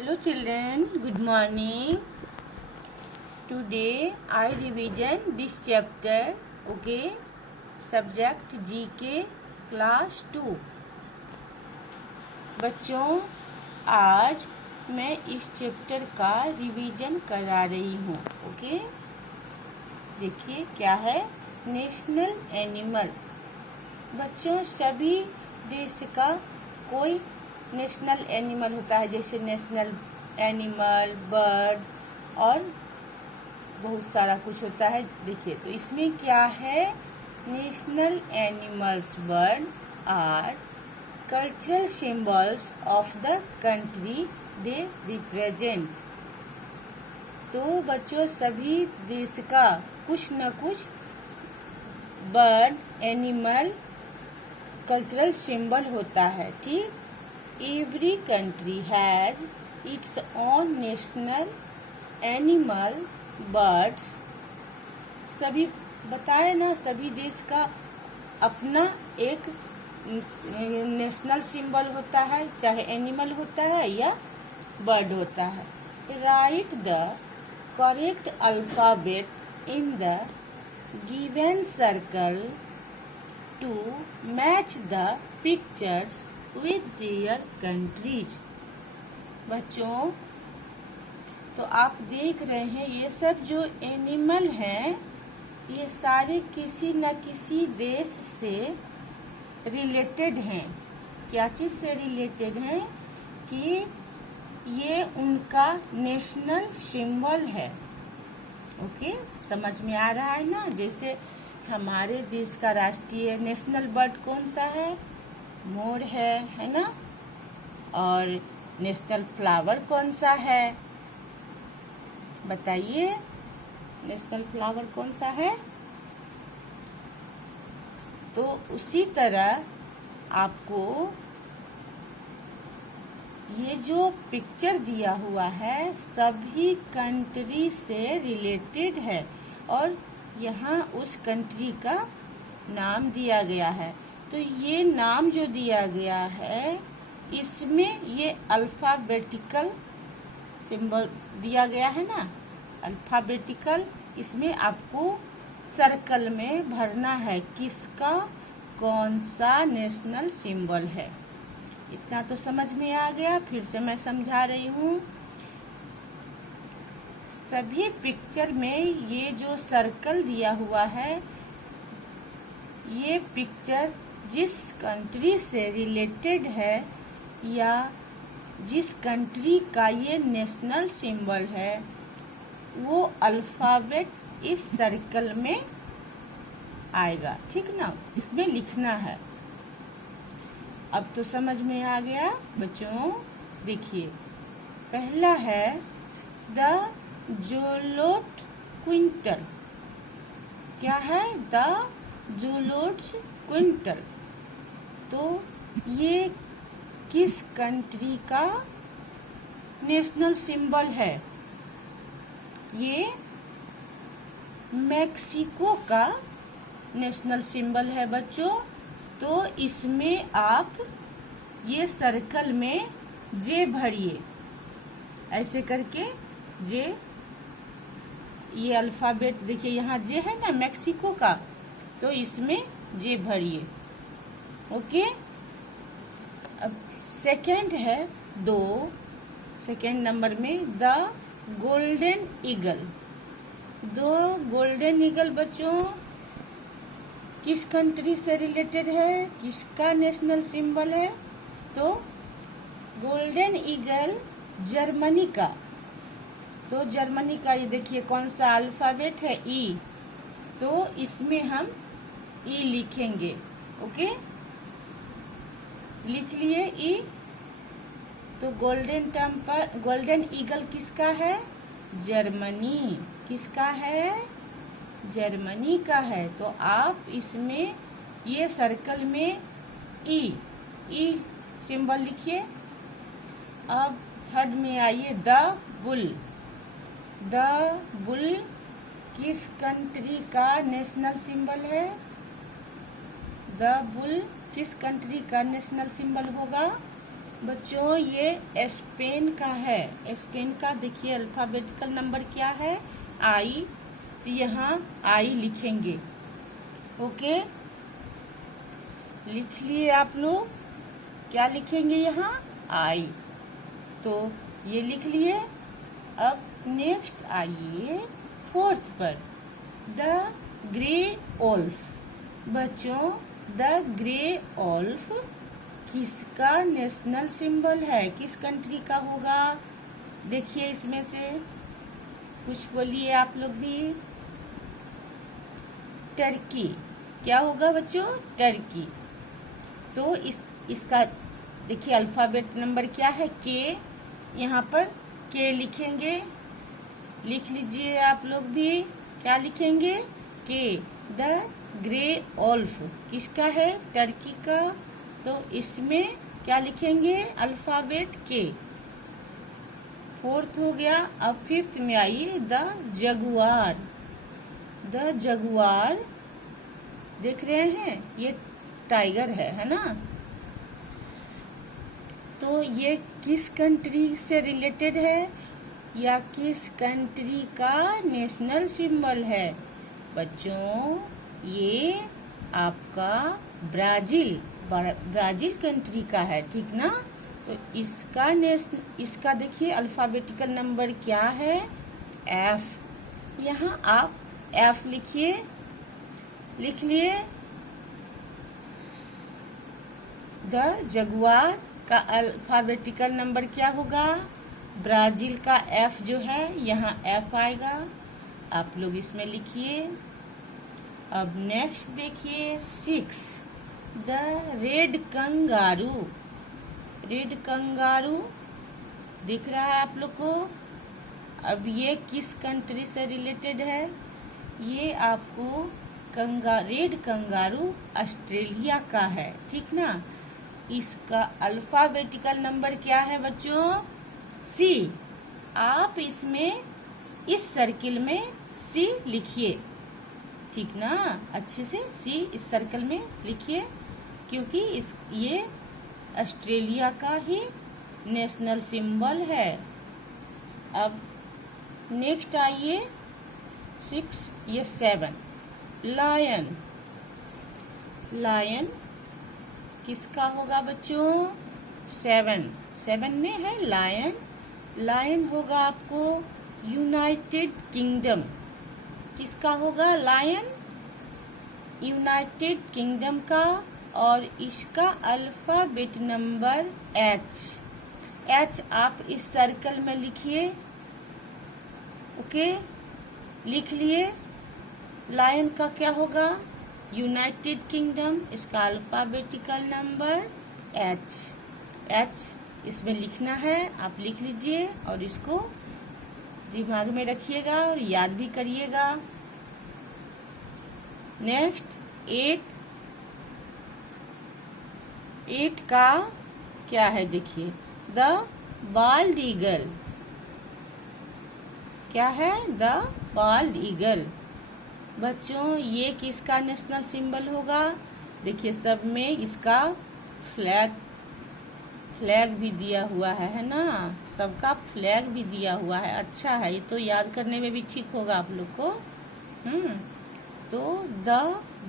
Hello children, good morning. Today I revision this chapter, okay? Subject GK class 2. बच्चों, आज मैं इस chapter का रिवीजन करा रही हूँ, ओके? देखिए क्या है, नेशनल एनिमल। बच्चों, सभी देश का कोई नेशनल एनिमल होता है, जैसे नेशनल एनिमल, बर्ड और बहुत सारा कुछ होता है। देखिए तो इसमें क्या है, national animals bird are cultural symbols of the country they represent. तो बच्चों, सभी देश का कुछ न कुछ बर्ड एनिमल कल्चरल सिंबल होता है, ठीक। Every country has its own national animal birds. सभी बताए ना, सभी देश का अपना एक नेशनल सिंबल होता है, चाहे एनिमल होता है या बर्ड होता है। Write the correct alphabet in the given circle to match the pictures with their countries। बच्चों, तो आप देख रहे हैं ये सब जो एनिमल हैं, ये सारे किसी न किसी देश से रिलेटेड हैं। क्या चीज़ से रिलेटेड हैं कि ये उनका नेशनल सिंबल है, ओके? समझ में आ रहा है ना? जैसे हमारे देश का राष्ट्रीय नेशनल बर्ड कौन सा है? मोर है ना? और नेशनल फ्लावर कौन सा है? बताइए, नेशनल फ्लावर कौन सा है? तो उसी तरह आपको ये जो पिक्चर दिया हुआ है सभी कंट्री से रिलेटेड है, और यहाँ उस कंट्री का नाम दिया गया है। तो ये नाम जो दिया गया है, इसमें ये अल्फ़ाबेटिकल सिंबल दिया गया है ना, अल्फ़ाबेटिकल। इसमें आपको सर्कल में भरना है किसका कौन सा नेशनल सिंबल है। इतना तो समझ में आ गया। फिर से मैं समझा रही हूँ। सभी पिक्चर में ये जो सर्कल दिया हुआ है, ये पिक्चर जिस कंट्री से रिलेटेड है या जिस कंट्री का ये नेशनल सिंबल है, वो अल्फ़ाबेट इस सर्कल में आएगा, ठीक ना? इसमें लिखना है। अब तो समझ में आ गया बच्चों। देखिए, पहला है द ज़ोलोट क्विंटल। क्या है? द ज़ोलोट क्विंटल। तो ये किस कंट्री का नेशनल सिंबल है? ये मेक्सिको का नेशनल सिंबल है बच्चों। तो इसमें आप ये सर्कल में जे भरिए, ऐसे करके जे, ये अल्फ़ाबेट देखिए यहाँ जे है ना मेक्सिको का, तो इसमें जे भरिए, ओके? अब सेकंड है सेकंड नंबर में द गोल्डन ईगल। दो गोल्डन ईगल बच्चों किस कंट्री से रिलेटेड है, किसका नेशनल सिंबल है? तो गोल्डन ईगल जर्मनी का। तो जर्मनी का ये देखिए कौन सा अल्फ़ाबेट है, ई। तो इसमें हम ई लिखेंगे, ओके? लिख लिए ई। तो गोल्डन ईगल किसका है? जर्मनी। किसका है? जर्मनी का है। तो आप इसमें ये सर्कल में ई सिंबल लिखिए। अब थर्ड में आइए, द बुल। द बुल किस कंट्री का नेशनल सिंबल है? द बुल किस कंट्री का नेशनल सिंबल होगा? बच्चों ये स्पेन का है। स्पेन का देखिए अल्फ़ाबेटिकल नंबर क्या है, आई। तो यहाँ आई लिखेंगे। ओके, लिख लिए आप लोग। क्या लिखेंगे यहाँ, आई। तो ये लिख लिए। अब नेक्स्ट आइए फोर्थ पर, द ग्रे ओल्फ। बच्चों द ग्रे ओल्फ किसका नेशनल सिंबल है, किस कंट्री का होगा? देखिए इसमें से कुछ बोलिए आप लोग भी। टर्की। क्या होगा बच्चों, टर्की। तो इसका देखिए अल्फ़ाबेट नंबर क्या है, के। यहाँ पर के लिखेंगे, लिख लीजिए आप लोग भी। क्या लिखेंगे, के। द ग्रे ओल्फ किसका है, टर्की का। तो इसमें क्या लिखेंगे, अल्फ़ाबेट के। फोर्थ हो गया। अब फिफ्थ में आइए, द जगुआर। द जगुआर देख रहे हैं, ये टाइगर है ना। तो ये किस कंट्री से रिलेटेड है या किस कंट्री का नेशनल सिंबल है? बच्चों ये आपका ब्राजील कंट्री का है, ठीक ना। तो इसका देखिए अल्फ़ाबेटिकल नंबर क्या है, एफ। यहाँ आप एफ लिखिए, लिख लिए। द जगुआर का अल्फ़ाबेटिकल नंबर क्या होगा, ब्राजील का एफ जो है, यहाँ एफ आएगा। आप लोग इसमें लिखिए। अब नेक्स्ट देखिए 6, the red kangaroo. Red kangaroo दिख रहा है आप लोग को। अब ये किस कंट्री से रिलेटेड है, ये आपको रेड कंगारू ऑस्ट्रेलिया का है, ठीक ना। इसका अल्फ़ाबेटिकल नंबर क्या है बच्चों, सी। आप इसमें इस सर्किल में सी लिखिए, ठीक ना। अच्छे से सी इस सर्कल में लिखिए, क्योंकि ये ऑस्ट्रेलिया का ही नेशनल सिंबल है। अब नेक्स्ट आइए 6, ये 7, लायन। लायन किसका होगा बच्चों, 7 में है लायन। लायन होगा आपको यूनाइटेड किंगडम। किसका होगा लायन, यूनाइटेड किंगडम का। और इसका अल्फ़ाबेट नंबर एच आप इस सर्कल में लिखिए। ओके, लिख लिए। लायन का क्या होगा, यूनाइटेड किंगडम। इसका अल्फ़ाबेटिकल नंबर एच इसमें लिखना है, आप लिख लीजिए और इसको दिमाग में रखिएगा और याद भी करिएगा। नेक्स्ट 8 का क्या है देखिए, द बाल्ड ईगल। क्या है, द बाल्ड ईगल। बच्चों ये किसका नेशनल सिंबल होगा, देखिए सब में इसका फ्लैग भी दिया हुआ है ना। सबका फ्लैग भी दिया हुआ है, अच्छा है, ये तो याद करने में भी ठीक होगा आप लोग को। तो the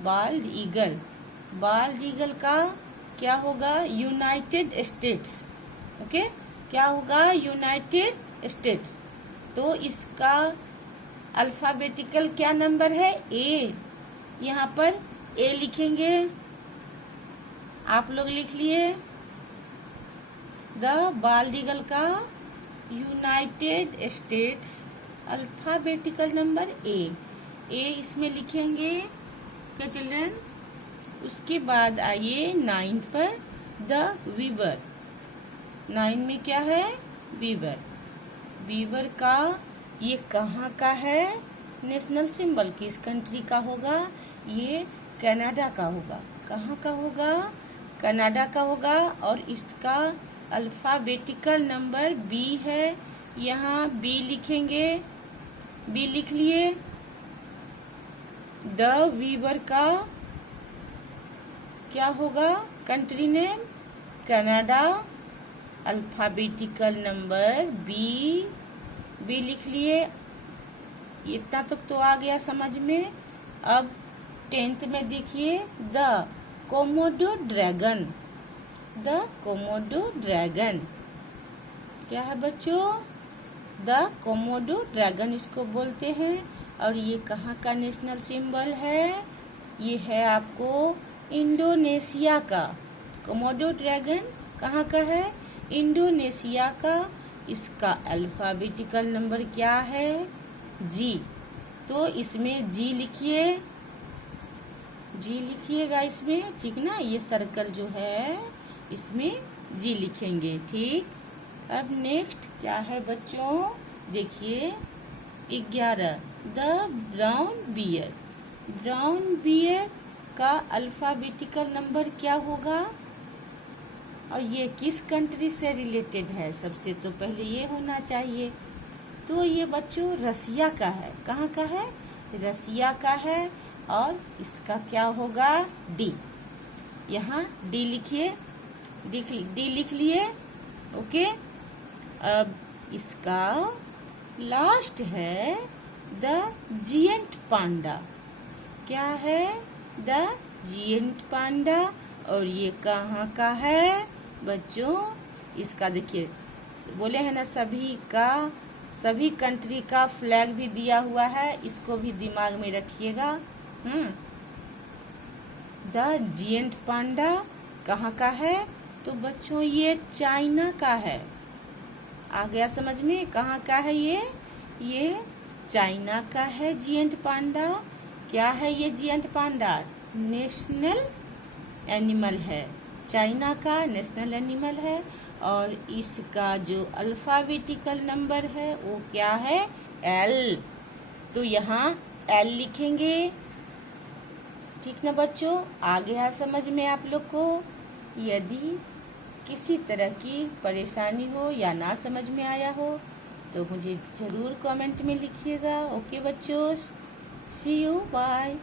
bald eagle, bald eagle का क्या होगा, यूनाइटेड स्टेट्स। ओके, क्या होगा, यूनाइटेड स्टेट्स। तो इसका अल्फ़ाबेटिकल क्या नंबर है, ए। यहाँ पर ए लिखेंगे, आप लोग लिख लिए। द बाल्ड ईगल का United states alphabetical number A इसमें लिखेंगे। क्या चिल्ड्रन, उसके बाद आइए 9 पर, द वीवर। 9 में क्या है, वीवर। वीवर का ये कहाँ का है नेशनल सिंबल, किस कंट्री का होगा, ये कनाडा का होगा। कहाँ का होगा, कनाडा का होगा। और इसका अल्फ़ाबेटिकल नंबर बी है, यहाँ बी लिखेंगे, बी लिख लिए। द वीवर का क्या होगा, country name Canada. Alphabetical number B लिख लिए। इतना तक तो आ गया समझ में। अब 10th में देखिए the Komodo dragon. The Komodo dragon क्या है बच्चों? द कोमोडो ड्रैगन इसको बोलते हैं। और ये कहाँ का नेशनल सिंबल है? ये है आपको इंडोनेशिया का। कोमोडो ड्रैगन कहाँ का है? इंडोनेशिया का। इसका अल्फाबेटिकल नंबर क्या है? जी। तो इसमें जी लिखिए, जी लिखिएगा इसमें, ठीक ना। ये सर्कल जो है इसमें जी लिखेंगे, ठीक। अब नेक्स्ट क्या है बच्चों? देखिए 11 the brown bear. Brown bear का अल्फाबेटिकल नंबर क्या होगा? और ये किस कंट्री से रिलेटेड है? सबसे तो पहले ये होना चाहिए। तो ये बच्चों रसिया का है। कहाँ का है? रसिया का है। और इसका क्या होगा? डी। यहाँ डी लिखिए, डी लिख लिए, ओके। अब इसका लास्ट है द जियंट पांडा। क्या है? द जियंट पांडा। और ये कहाँ का है बच्चों? इसका देखिए, बोले हैं ना सभी कंट्री का फ्लैग भी दिया हुआ है, इसको भी दिमाग में रखिएगा। द जियंट पांडा कहाँ का है? तो बच्चों ये चाइना का है। आ गया समझ में? कहाँ का है ये चाइना का है जियंट पांडा। क्या है ये जियंट पांडा? नेशनल एनिमल है, चाइना का नेशनल एनिमल है। और इसका जो अल्फाबेटिकल नंबर है वो क्या है? एल। तो यहाँ एल लिखेंगे, ठीक ना बच्चों। आ गया समझ में आप लोग को? यदि किसी तरह की परेशानी हो या ना समझ में आया हो तो मुझे ज़रूर कमेंट में लिखिएगा। ओके बच्चों, सी यू, बाय।